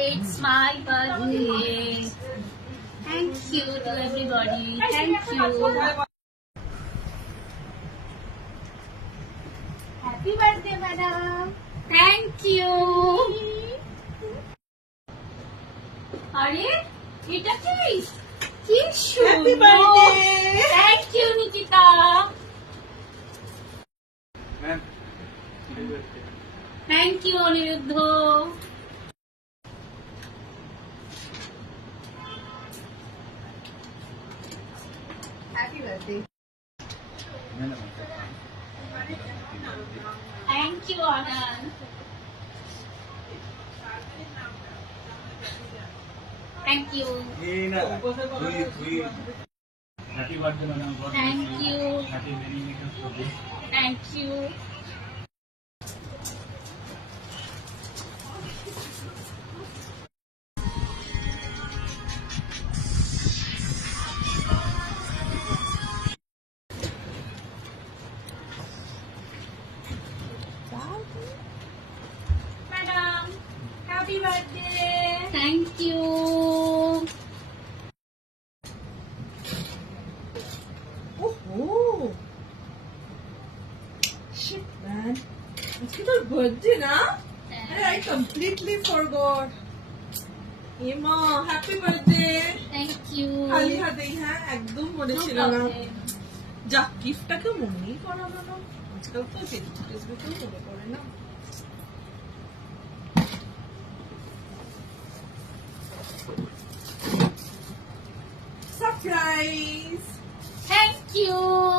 It's my birthday. Thank you to everybody. Thank you. Happy birthday, madam. Thank you. আরে এটা কি happy birthday thank you Nikita ma'am thank you Aniruddha happy birthday thank you Anand Thank you. Happy birthday, madam. Thank you. Happy many years for this. Thank you. Madam, happy birthday. Thank you. Oh, shit, man. It's your birthday, na? I completely forgot. Emma, happy birthday. Thank you. খালি হাতেই হ্যাঁ একদম মনে ছিল না যা গিফটটাকে মনেই করা হলো আজকাল তো ফেসবুকেও মনে পড়ে না সারপ্রাইজ Thank you.